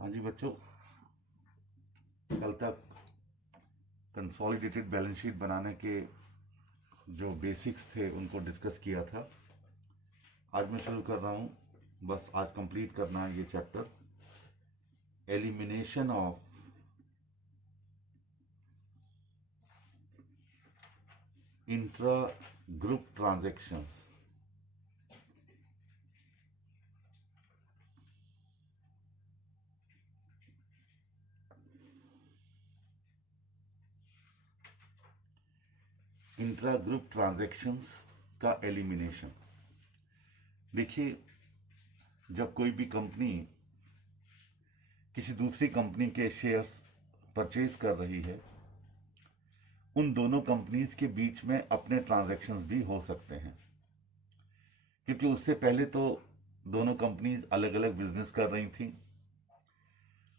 हाँ जी बच्चों, कल तक कंसोलिडेटेड बैलेंस शीट बनाने के जो बेसिक्स थे उनको डिस्कस किया था। आज मैं शुरू कर रहा हूँ, बस आज कंप्लीट करना है ये chapter, elimination of intra group transactions. Intra group transactions का एलिमिनेशन। देखिए, जब कोई भी कंपनी किसी दूसरी कंपनी के शेयर्स परचेज कर रही है, उन दोनों कंपनीज के बीच में अपने ट्रांजैक्शंस भी हो सकते हैं, क्योंकि उससे पहले तो दोनों कंपनीज अलग अलग बिजनेस कर रही थी,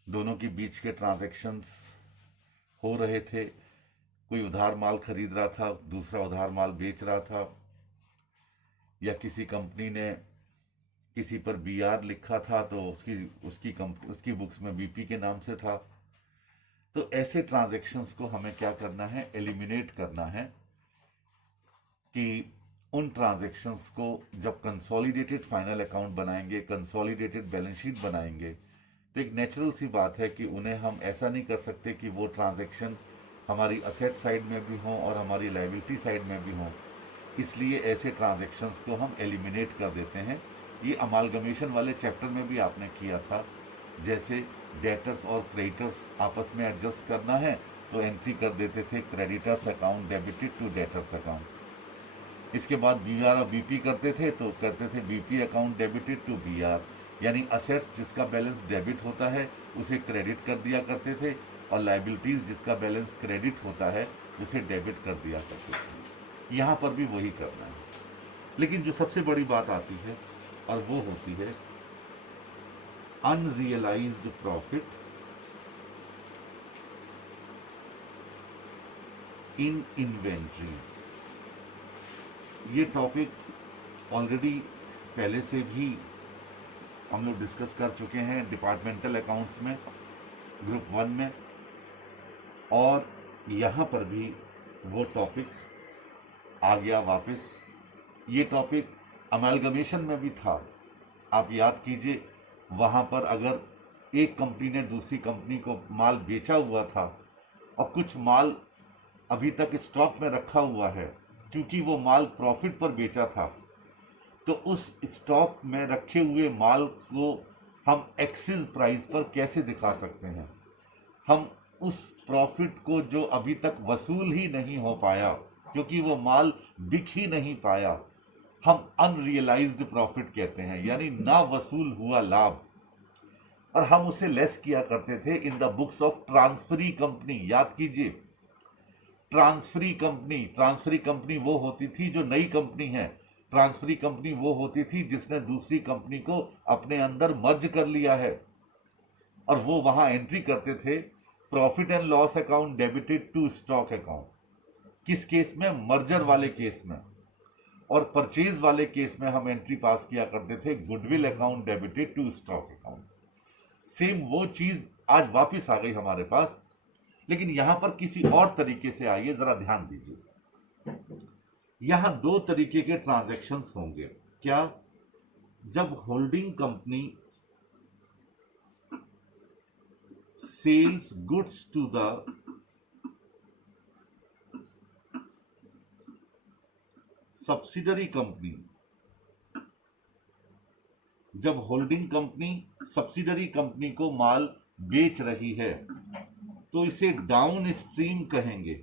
दोनों के बीच के ट्रांजैक्शंस हो रहे थे। कोई उधार माल खरीद रहा था, दूसरा उधार माल बेच रहा था, या किसी कंपनी ने किसी पर बीआर लिखा था तो उसकी बुक्स में बीपी के नाम से था। तो ऐसे ट्रांजैक्शंस को हमें क्या करना है, एलिमिनेट करना है, कि उन ट्रांजैक्शंस को जब कंसोलिडेटेड फाइनल अकाउंट बनाएंगे, कंसोलिडेटेड बैलेंस शीट बनाएंगे, तो एक नेचुरल सी बात है कि उन्हें हम ऐसा नहीं कर सकते कि वो ट्रांजैक्शन हमारी असेट साइड में भी हों और हमारी लायबिलिटी साइड में भी हों। इसलिए ऐसे ट्रांजैक्शंस को हम एलिमिनेट कर देते हैं। ये अमालगमेशन वाले चैप्टर में भी आपने किया था। जैसे डेटर्स और क्रेडिटर्स आपस में एडजस्ट करना है तो एंट्री कर देते थे creditors account debited to debtors account. इसके बाद बीआर और बीपी करते थे तो करते थे BP account debited to BR, यानी असेट्स जिसका बैलेंस डेबिट होता है उसे क्रेडिट कर दिया करते थे, और लायबिलिटीज जिसका बैलेंस क्रेडिट होता है उसे डेबिट कर दिया करते थे। यहाँ पर भी वही करना है। लेकिन जो सबसे बड़ी बात आती है और वो होती है अनरियलाइज्ड प्रॉफिट इन इन्वेंट्रीज। ये टॉपिक ऑलरेडी पहले से भी हम लोग डिस्कस कर चुके हैं डिपार्टमेंटल अकाउंट्स में, ग्रुप 1 में, और यहाँ पर भी वो टॉपिक आ गया वापस। ये टॉपिक अमालगमेशन में भी था। आप याद कीजिए, वहाँ पर अगर एक कंपनी ने दूसरी कंपनी को माल बेचा हुआ था और कुछ माल अभी तक स्टॉक में रखा हुआ है, क्योंकि वो माल प्रॉफिट पर बेचा था, तो उस स्टॉक में रखे हुए माल को हम एक्सिस प्राइस पर कैसे दिखा सकते हैं। हम उस प्रॉफिट को जो अभी तक वसूल ही नहीं हो पाया, क्योंकि वो माल बिक ही नहीं पाया, हम अनरियलाइज्ड प्रॉफिट कहते हैं, यानी ना वसूल हुआ लाभ। और हम उसे लेस किया करते थे in the books of transferee company. याद कीजिए, ट्रांसफरी कंपनी वो होती थी जो नई कंपनी है। ट्रांसफरी कंपनी वो होती थी जिसने दूसरी कंपनी को अपने अंदर मर्ज कर लिया है, और वो वहां एंट्री करते थे profit and loss account debited to stock account. किस केस में? मर्जर वाले केस में। और परचेज वाले केस में हम एंट्री पास किया करते थे goodwill account debited to stock account. Same वो चीज आज वापस आ गई हमारे पास, लेकिन यहां पर किसी और तरीके से आई है। जरा ध्यान दीजिए, यहां दो तरीके के ट्रांजैक्शंस होंगे। क्या? जब holding company sells goods to the subsidiary company, जब होल्डिंग कंपनी सब्सिडरी कंपनी को माल बेच रही है तो इसे डाउन स्ट्रीम कहेंगे,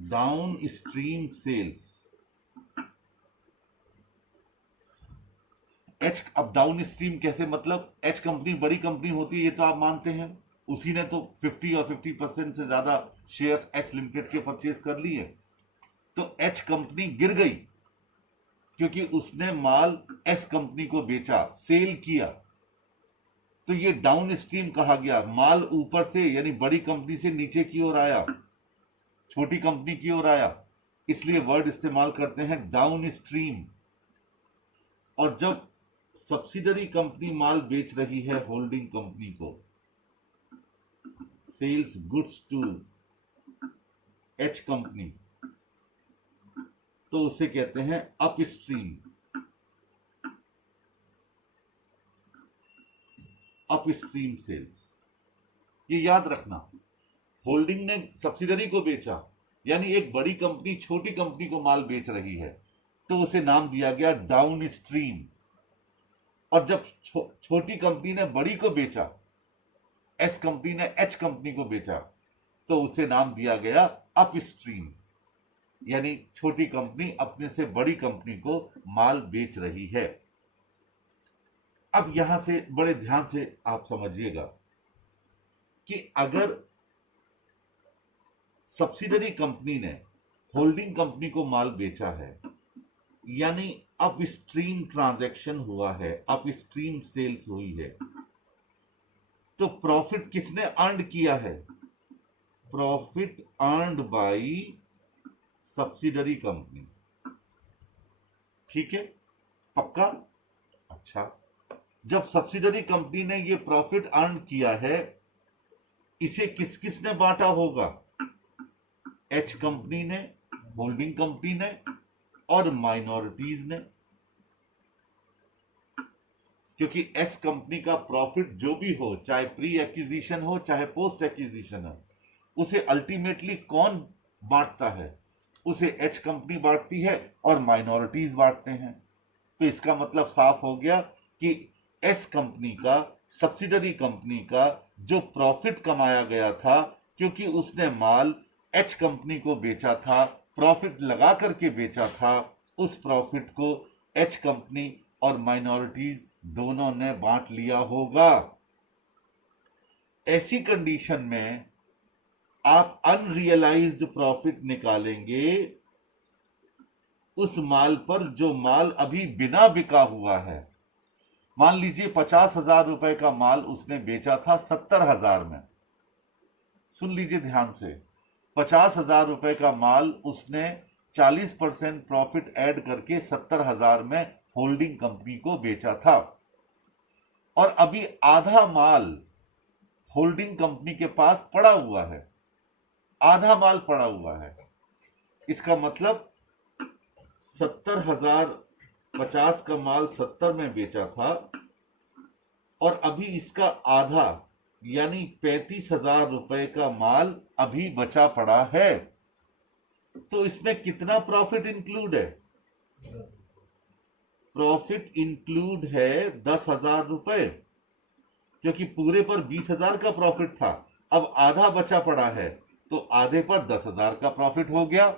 डाउन स्ट्रीम सेल्स। एच, अब डाउन स्ट्रीम कैसे? मतलब एच कंपनी बड़ी कंपनी होती है, ये तो आप मानते हैं, उसी ने तो 50 और 50% से ज्यादा शेयर्स एच लिमिटेड के परचेज कर लिए, तो एच कंपनी गिर गई क्योंकि उसने माल एस कंपनी को बेचा, सेल किया, तो ये डाउन स्ट्रीम कहा गया। माल ऊपर से, यानी बड़ी कंपनी से नीचे की ओर आया, छोटी कंपनी की ओर आया, इसलिए वर्ड इस्तेमाल करते हैं डाउन स्ट्रीम। और जब सब्सिडरी कंपनी माल बेच रही है होल्डिंग कंपनी को, sales goods to H company, तो उसे कहते हैं अपस्ट्रीम। अपस्ट्रीम सेल्स, ये याद रखना। होल्डिंग ने सब्सिडरी को बेचा, यानी एक बड़ी कंपनी छोटी कंपनी को माल बेच रही है, तो उसे नाम दिया गया डाउन स्ट्रीम। और जब छोटी कंपनी ने बड़ी को बेचा, एस कंपनी ने एच कंपनी को बेचा, तो उसे नाम दिया गया अपस्ट्रीम, यानी छोटी कंपनी अपने से बड़ी कंपनी को माल बेच रही है। अब यहां से बड़े ध्यान से आप समझिएगा कि अगर सब्सिडरी कंपनी ने होल्डिंग कंपनी को माल बेचा है, यानी अपस्ट्रीम ट्रांजैक्शन हुआ है, अपस्ट्रीम सेल्स हुई है, तो प्रॉफिट किसने अर्न किया है? Profit earned by subsidiary company. ठीक है, पक्का? अच्छा, जब सब्सिडरी कंपनी ने ये प्रॉफिट अर्न किया है, इसे किस किस ने बांटा होगा? एच कंपनी ने, होल्डिंग कंपनी ने और माइनॉरिटीज ने। क्योंकि एस कंपनी का प्रॉफिट जो भी हो, चाहे प्री एक्विजिशन हो चाहे पोस्ट एक्विजिशन हो, उसे अल्टीमेटली कौन बांटता है? उसे एच कंपनी बांटती है और माइनॉरिटीज बांटते हैं। तो इसका मतलब साफ हो गया कि एस कंपनी का, सब्सिडरी कंपनी का जो प्रॉफिट कमाया गया था, क्योंकि उसने माल एच कंपनी को बेचा था, प्रॉफिट लगा करके बेचा था, उस प्रॉफिट को एच कंपनी और माइनॉरिटीज दोनों ने बांट लिया होगा। ऐसी कंडीशन में आप अनरियलाइज्ड प्रॉफिट निकालेंगे उस माल पर जो माल अभी बिना बिका हुआ है। मान लीजिए 50,000 रुपए का माल उसने बेचा था 70,000 में। सुन लीजिए ध्यान से, 50,000 रुपए का माल उसने 40% प्रॉफिट ऐड करके 70,000 में होल्डिंग कंपनी को बेचा था, और अभी आधा माल होल्डिंग कंपनी के पास पड़ा हुआ है, आधा माल पड़ा हुआ है। इसका मतलब 70,000, 50 का माल 70 में बेचा था, और अभी इसका आधा यानी 35,000 रुपए का माल अभी बचा पड़ा है। तो इसमें कितना प्रॉफिट इंक्लूड है? प्रॉफिट इंक्लूड है 10,000 रुपए, क्योंकि पूरे पर 20,000 का प्रॉफिट था, अब आधा बचा पड़ा है, तो आधे पर 10,000 का प्रॉफिट हो गया।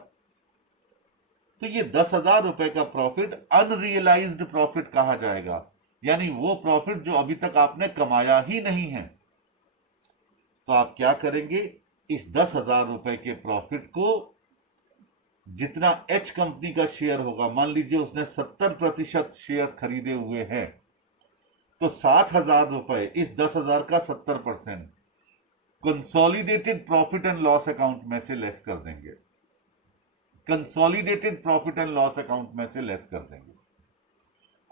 तो ये 10,000 रुपए का प्रॉफिट अनरियलाइज्ड प्रॉफिट कहा जाएगा, यानी वो प्रॉफिट जो अभी तक आपने कमाया ही नहीं है। तो आप क्या करेंगे? इस 10,000 रुपए के प्रॉफिट को, जितना एच कंपनी का शेयर होगा, मान लीजिए उसने 70% शेयर खरीदे हुए हैं, तो 7,000 रुपए इस 10,000 का 70% consolidated profit and loss account में से लेस कर देंगे। Consolidated profit and loss account में से लेस कर देंगे।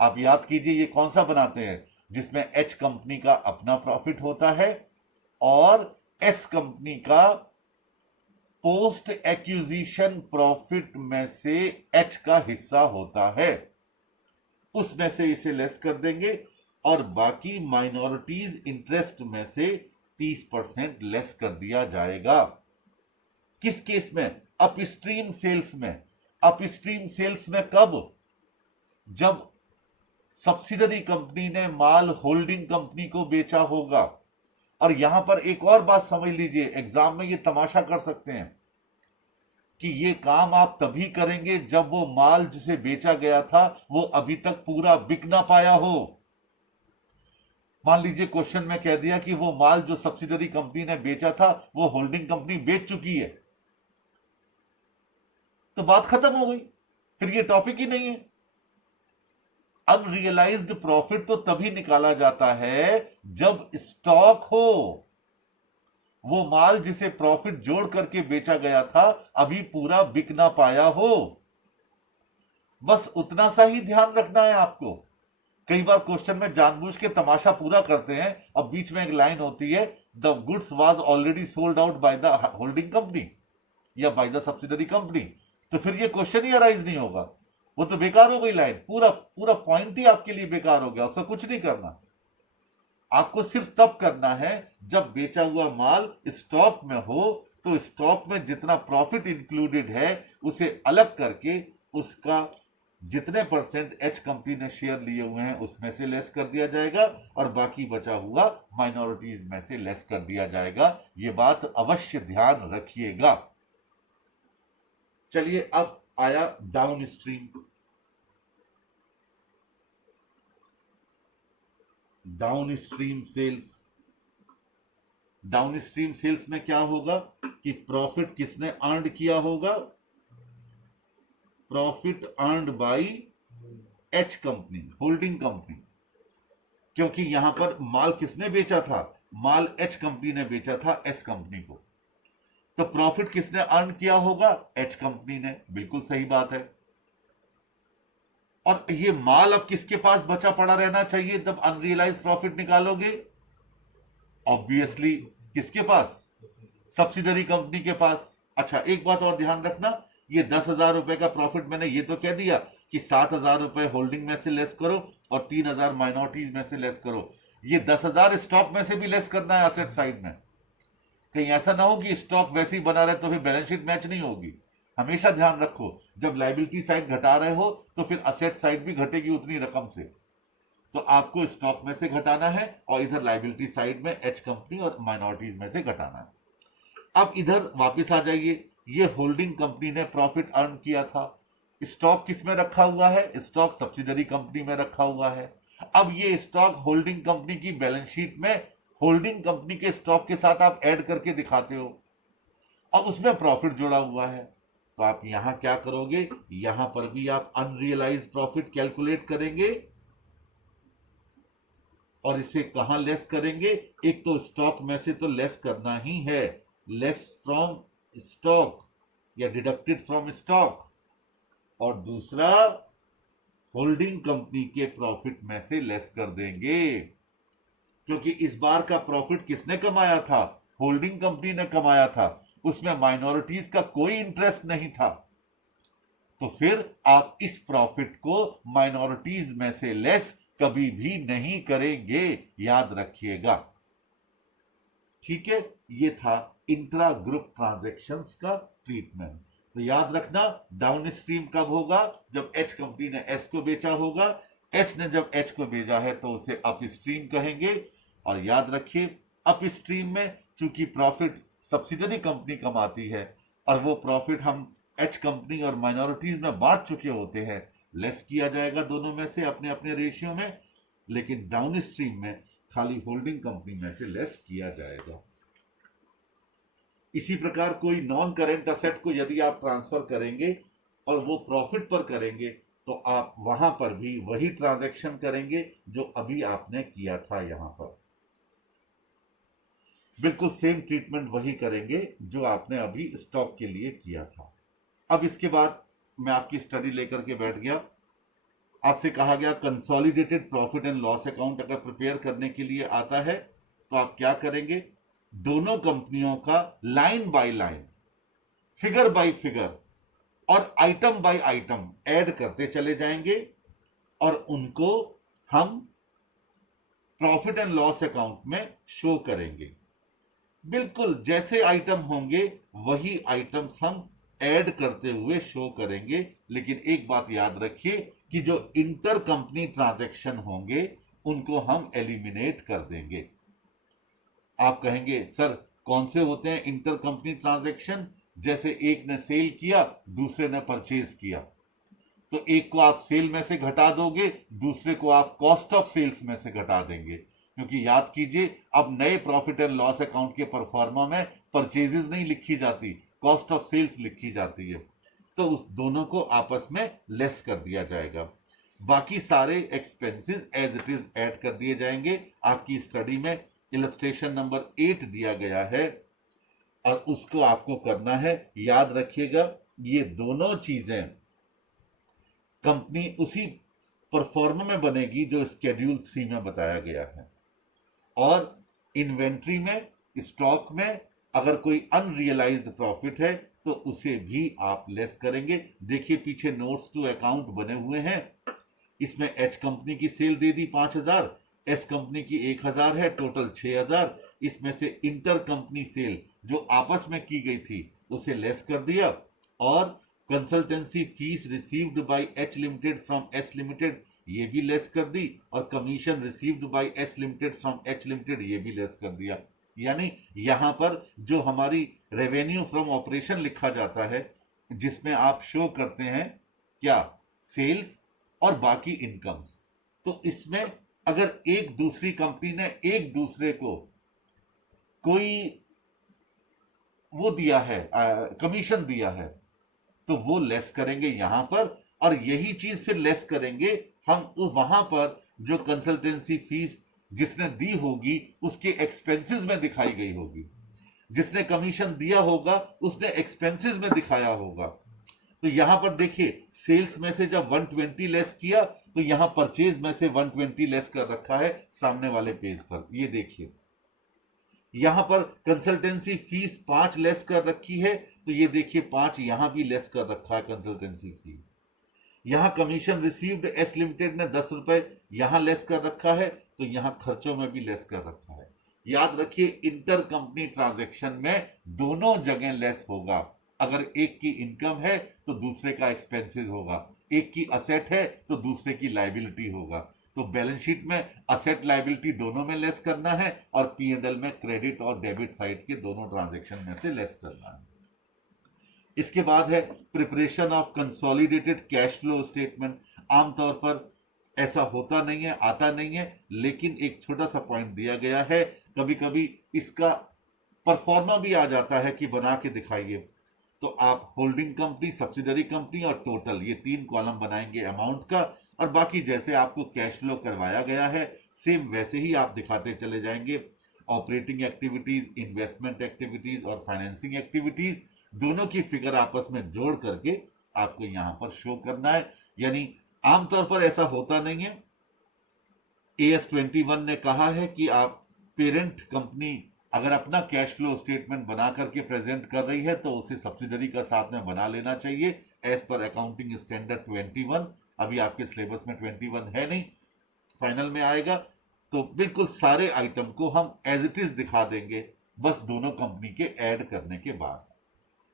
आप याद कीजिए, ये कौन सा बनाते हैं? जिसमें एच कंपनी का अपना प्रॉफिट होता है और एस कंपनी का पोस्ट एक्विजिशन प्रॉफिट में से एच का हिस्सा होता है, उसमें से इसे लेस कर देंगे, और बाकी माइनॉरिटीज इंटरेस्ट में से 30% लेस कर दिया जाएगा। किस केस में? अपस्ट्रीम सेल्स में। अपस्ट्रीम सेल्स में कब? जब सब्सिडरी कंपनी ने माल होल्डिंग कंपनी को बेचा होगा। और यहां पर एक और बात समझ लीजिए, एग्जाम में ये तमाशा कर सकते हैं कि ये काम आप तभी करेंगे जब वो माल जिसे बेचा गया था वो अभी तक पूरा बिक ना पाया हो। मान लीजिए क्वेश्चन में कह दिया कि वो माल जो सब्सिडरी कंपनी ने बेचा था वो होल्डिंग कंपनी बेच चुकी है, तो बात खत्म हो गई, फिर ये टॉपिक ही नहीं है। अनरियलाइज्ड प्रॉफिट तो तभी निकाला जाता है जब स्टॉक हो, वो माल जिसे प्रॉफिट जोड़ करके बेचा गया था अभी पूरा बिक ना पाया हो। बस उतना सा ही ध्यान रखना है आपको। कई बार क्वेश्चन में जानबूझ के तमाशा पूरा करते हैं और बीच में एक लाइन होती है, the goods was already sold out by the holding company या बाय द सब्सिडरी कंपनी, तो फिर ये क्वेश्चन ही अराइज नहीं होगा, वो तो बेकार हो गई लाइन, पूरा पूरा पॉइंट ही आपके लिए बेकार हो गया, उसका कुछ नहीं करना। आपको सिर्फ तब करना है जब बेचा हुआ माल स्टॉक में हो, तो स्टॉक में जितना प्रॉफिट इंक्लूडेड है उसे अलग करके उसका जितने परसेंट एच कंपनी ने शेयर लिए हुए हैं उसमें से लेस कर दिया जाएगा और बाकी बचा हुआ माइनॉरिटीज में से लेस कर दिया जाएगा। यह बात अवश्य ध्यान रखिएगा। चलिए अब आया downstream. Downstream sales. Downstream sales में क्या होगा कि प्रॉफिट किसने अर्न किया होगा, profit earned by H company, holding company, क्योंकि यहां पर माल किसने बेचा था, माल एच कंपनी ने बेचा था एस कंपनी को, तो प्रॉफिट किसने अर्न किया होगा, एच कंपनी ने, बिल्कुल सही बात है। और ये माल अब किसके पास बचा पड़ा रहना चाहिए जब अनरियलाइज प्रॉफिट निकालोगे, ऑब्वियसली किसके पास, सब्सिडरी कंपनी के पास। अच्छा एक बात और ध्यान रखना, ये 10,000 रुपए का प्रॉफिट मैंने ये तो कह दिया कि 7,000 रुपए होल्डिंग में से लेस करो और 3,000 माइनॉरिटीज में से लेस करो, ये 10,000 स्टॉक में से भी लेस करना है एसेट साइड में। कहीं ऐसा ना हो कि स्टॉक वैसे ही बना रहे तो फिर बैलेंस शीट मैच नहीं होगी। हमेशा ध्यान रखो जब लायबिलिटी साइड घटा रहे हो तो फिर असेट साइड भी घटेगी उतनी रकम से, तो आपको स्टॉक में से घटाना है और इधर लायबिलिटी साइड में एच कंपनी और माइनॉरिटीज में से घटाना है। अब इधर वापस आ जाइए, ये होल्डिंग कंपनी ने प्रॉफिट अर्न किया था, स्टॉक किस में रखा हुआ है, स्टॉक सब्सिडरी कंपनी में रखा हुआ है। अब ये स्टॉक होल्डिंग कंपनी की बैलेंस शीट में होल्डिंग कंपनी के स्टॉक के साथ आप ऐड करके दिखाते हो, अब उसमें प्रॉफिट जुड़ा हुआ है, तो आप यहां क्या करोगे, यहां पर भी आप अनरियलाइज प्रॉफिट कैलकुलेट करेंगे और इसे कहां लेस करेंगे, एक तो स्टॉक में से तो लेस करना ही है, लेस फ्रॉम स्टॉक या डिडक्टेड फ्रॉम स्टॉक, और दूसरा होल्डिंग कंपनी के प्रॉफिट में से लेस कर देंगे, क्योंकि इस बार का प्रॉफिट किसने कमाया था, होल्डिंग कंपनी ने कमाया था, उसमें माइनॉरिटीज का कोई इंटरेस्ट नहीं था, तो फिर आप इस प्रॉफिट को माइनॉरिटीज में से लेस कभी भी नहीं करेंगे, याद रखिएगा। ठीक है, ये था इंट्रा ग्रुप ट्रांजैक्शंस का ट्रीटमेंट। तो याद रखना डाउन स्ट्रीम कब होगा, जब एच कंपनी ने एस को बेचा होगा, एस ने जब एच को बेचा है तो उसे अप स्ट्रीम कहेंगे। और याद रखिए अप स्ट्रीम में चूंकि प्रॉफिट सब्सिडरी कंपनी कमाती है और वो प्रॉफिट हम एच कंपनी और माइनॉरिटीज में बांट चुके होते हैं, लेस किया जाएगा दोनों में से अपने अपने रेशियो में, लेकिन डाउन स्ट्रीम में खाली होल्डिंग कंपनी में से लेस किया जाएगा। इसी प्रकार कोई नॉन करेंट असेट को यदि आप ट्रांसफर करेंगे और वो प्रॉफिट पर करेंगे तो आप वहां पर भी वही ट्रांजैक्शन करेंगे जो अभी आपने किया था, यहां पर बिल्कुल सेम ट्रीटमेंट वही करेंगे जो आपने अभी स्टॉक के लिए किया था। अब इसके बाद मैं आपकी स्टडी लेकर के बैठ गया, आपसे कहा गया consolidated profit and loss account अगर प्रिपेयर करने के लिए आता है तो आप क्या करेंगे, दोनों कंपनियों का line by line, figure by figure और आइटम बाय आइटम ऐड करते चले जाएंगे और उनको हम प्रॉफिट एंड लॉस अकाउंट में शो करेंगे। बिल्कुल जैसे आइटम होंगे वही आइटम्स हम ऐड करते हुए शो करेंगे, लेकिन एक बात याद रखिए कि जो इंटर कंपनी ट्रांजैक्शन होंगे उनको हम एलिमिनेट कर देंगे। आप कहेंगे सर कौन से होते हैं इंटर कंपनी ट्रांजैक्शन, जैसे एक ने सेल किया दूसरे ने परचेज किया, तो एक को आप सेल में से घटा दोगे, दूसरे को आप कॉस्ट ऑफ सेल्स में से घटा देंगे, क्योंकि याद कीजिए अब नए प्रॉफिट एंड लॉस अकाउंट के परफॉर्मा में परचेजेस नहीं लिखी जाती, कॉस्ट ऑफ सेल्स लिखी जाती है, तो उस दोनों को आपस में लेस कर दिया जाएगा। बाकी सारे expenses as it is add कर दिए जाएंगे। आपकी स्टडी में इलस्ट्रेशन नंबर 8 दिया गया है और उसको आपको करना है। याद रखिएगा ये दोनों चीजें कंपनी उसी परफॉर्मा में बनेगी जो स्केड्यूल 3 में बताया गया है। और इन्वेंट्री में, स्टॉक में अगर कोई अनरियलाइज्ड प्रॉफिट है तो उसे भी आप लेस करेंगे। देखिए पीछे नोट्स टू अकाउंट बने हुए हैं, इसमें एच कंपनी की सेल दे दी 5000, एस कंपनी की 1000 है, टोटल 6000। इसमें से इंटर कंपनी सेल जो आपस में की गई थी उसे लेस कर दिया, और consultancy fees received by H limited from S limited ये भी लेस कर दी, और commission received by S limited from H limited ये भी लेस कर दिया। यानी यहां पर जो हमारी रेवेन्यू फ्रॉम ऑपरेशन लिखा जाता है, जिसमें आप शो करते हैं क्या, सेल्स और बाकी इनकम्स, तो इसमें अगर एक दूसरी कंपनी ने एक दूसरे को कोई वो दिया है, कमीशन दिया है, तो वो लेस करेंगे यहां पर, और यही चीज फिर लेस करेंगे हम उस वहां पर जो कंसल्टेंसी फीस जिसने दी होगी उसके एक्सपेंसेस में दिखाई गई होगी। जिसने कमीशन दिया होगा उसने एक्सपेंसेस में दिखाया होगा। तो यहां पर देखिए सेल्स में से जब 120 लेस किया तो यहां परचेज में से 120 लेस कर रखा है सामने वाले पेज पर, ये देखिए। यहां पर कंसल्टेंसी फीस 5 लेस कर रखी है, तो ये देखिए 5 यहां भी लेस कर रखा है कंसल्टेंसी फी। यहां कमीशन रिसीव्ड एस लिमिटेड ने 10 रुपए यहां लेस कर रखा है, तो यहां खर्चों में भी लेस कर रखा है। याद रखिए इंटर कंपनी ट्रांजैक्शन में दोनों जगह लेस होगा। अगर एक की इनकम है तो दूसरे का एक्सपेंसेस होगा, एक की असेट है तो दूसरे की लायबिलिटी होगा। तो बैलेंस शीट में असेट लायबिलिटी दोनों में लेस करना है, और P&L में क्रेडिट और डेबिट साइड के दोनों ट्रांजैक्शन में से लेस करना है। इसके बाद है preparation of consolidated cash flow statement. आमतौर पर ऐसा होता नहीं है, आता नहीं है, लेकिन एक छोटा सा पॉइंट दिया गया है। कभी कभी इसका परफॉर्मा भी आ जाता है कि बना के दिखाइए, तो आप होल्डिंग कंपनी, सब्सिडरी कंपनी और टोटल ये 3 कॉलम बनाएंगे अमाउंट का, और बाकी जैसे आपको कैश फ्लो करवाया गया है सेम वैसे ही आप दिखाते चले जाएंगे। ऑपरेटिंग एक्टिविटीज, इन्वेस्टमेंट एक्टिविटीज और फाइनेंसिंग एक्टिविटीज दोनों की फिगर आपस में जोड़ करके आपको यहां पर शो करना है। यानी आमतौर पर ऐसा होता नहीं है। AS21 ने कहा है कि आप पेरेंट कंपनी अगर अपना कैश फ्लो स्टेटमेंट बना करके प्रेजेंट कर रही है तो उसे सब्सिडरी का साथ में बना लेना चाहिए एज पर अकाउंटिंग स्टैंडर्ड 21। अभी आपके सिलेबस में 21 है नहीं, फाइनल में आएगा, तो बिल्कुल सारे आइटम को हम एज इट इज दिखा देंगे, बस दोनों कंपनी के ऐड करने के बाद।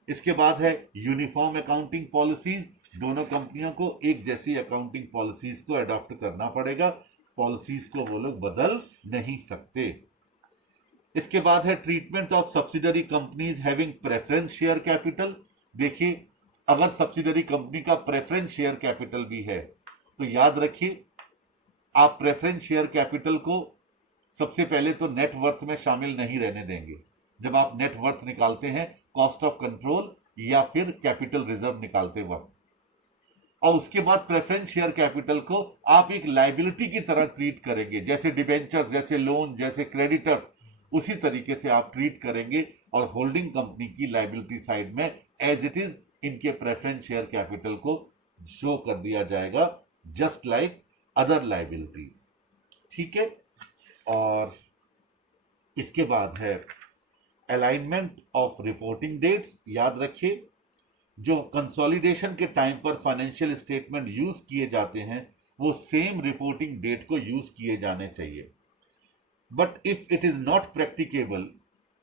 इसके बाद है यूनिफॉर्म अकाउंटिंग पॉलिसीज। दोनों कंपनियों को एक जैसी अकाउंटिंग पॉलिसीज को अडॉप्ट करना पड़ेगा, पॉलिसीज को वो लोग बदल नहीं सकते। इसके बाद है treatment of subsidiary companies having preference share capital. देखिए अगर सब्सिडरी कंपनी का प्रेफरेंस शेयर कैपिटल भी है तो याद रखिए आप प्रेफरेंस शेयर कैपिटल को सबसे पहले तो नेट वर्थ में शामिल नहीं रहने देंगे। जब आप नेट वर्थ निकालते हैं कॉस्ट ऑफ कंट्रोल या फिर कैपिटल रिजर्व निकालते वक्त, और उसके बाद प्रेफरेंस शेयर कैपिटल को आप एक लायबिलिटी की तरह ट्रीट करेंगे, जैसे डिबेंचर्स, जैसे लोन, जैसे क्रेडिटर्स, उसी तरीके से आप ट्रीट करेंगे। और होल्डिंग कंपनी की लायबिलिटी साइड में एज इट इज इनके प्रेफरेंस शेयर कैपिटल को शो कर दिया जाएगा, जस्ट लाइक अदर लायबिलिटीज। ठीक है। और इसके बाद है अलाइनमेंट ऑफ रिपोर्टिंग डेट्स। याद रखिए जो कंसोलिडेशन के टाइम पर फाइनेंशियल स्टेटमेंट यूज किए जाते हैं वो सेम रिपोर्टिंग डेट को यूज किए जाने चाहिए। But if it is not practicable,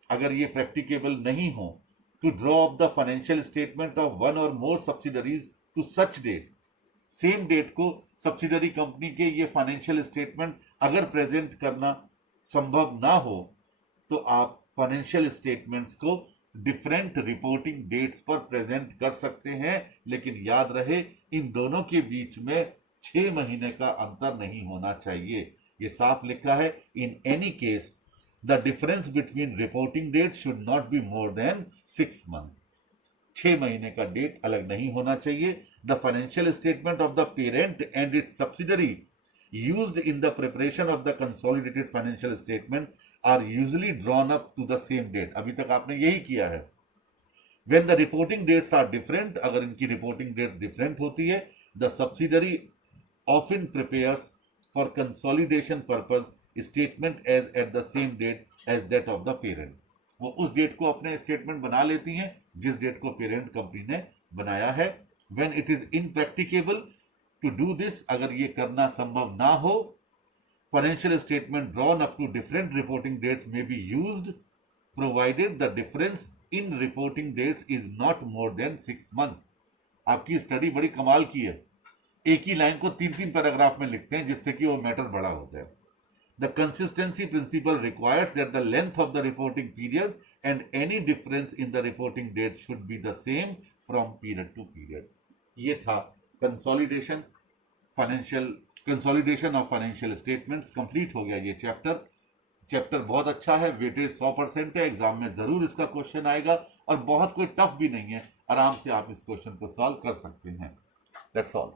अगर ये प्रैक्टिकेबल नहीं हो to draw up the financial statement of one or more subsidiaries to such date, same date को सब्सिडरी कंपनी के ये फाइनेंशियल स्टेटमेंट अगर प्रेजेंट करना संभव ना हो तो आप फाइनेंशियल स्टेटमेंट्स को डिफरेंट रिपोर्टिंग डेट्स पर प्रेजेंट कर सकते हैं, लेकिन याद रहे इन दोनों के बीच में 6 महीने का अंतर नहीं होना चाहिए। ये साफ लिखा है, in any case the difference between reporting date should not be more than 6 मंथ। 6 महीने का डेट अलग नहीं होना चाहिए। The financial statement of the parent and its subsidiary used in the preparation of the consolidated financial statement are usually drawn up to the same date। अभी तक आपने यही किया है। When the reporting dates are different, अगर इनकी reporting date different होती है, the subsidiary often prepares for consolidation purpose statement as at the same date as that of the parent. वो उस डेट को अपने स्टेटमेंट बना लेती हैं जिस डेट को पेरेंट कंपनी ने बनाया है. When it is impracticable to do this, अगर ये करना संभव ना हो, financial statement drawn up to different reporting dates may be used, provided the difference in reporting dates is not more than 6 months. आपकी स्टडी बड़ी कमाल की है, एक ही लाइन को 3-3 पैराग्राफ में लिखते हैं जिससे कि वो मैटर बड़ा हो जाए. The consistency principle requires that the length of the reporting period and any difference in the reporting date should be the same from period to period. ये था consolidation of financial statements. Complete हो गया ये chapter बहुत अच्छा है, weightage 100% है, exam में जरूर इसका क्वेश्चन आएगा और बहुत कोई टफ भी नहीं है, आराम से आप इस क्वेश्चन को सॉल्व कर सकते हैं. That's all.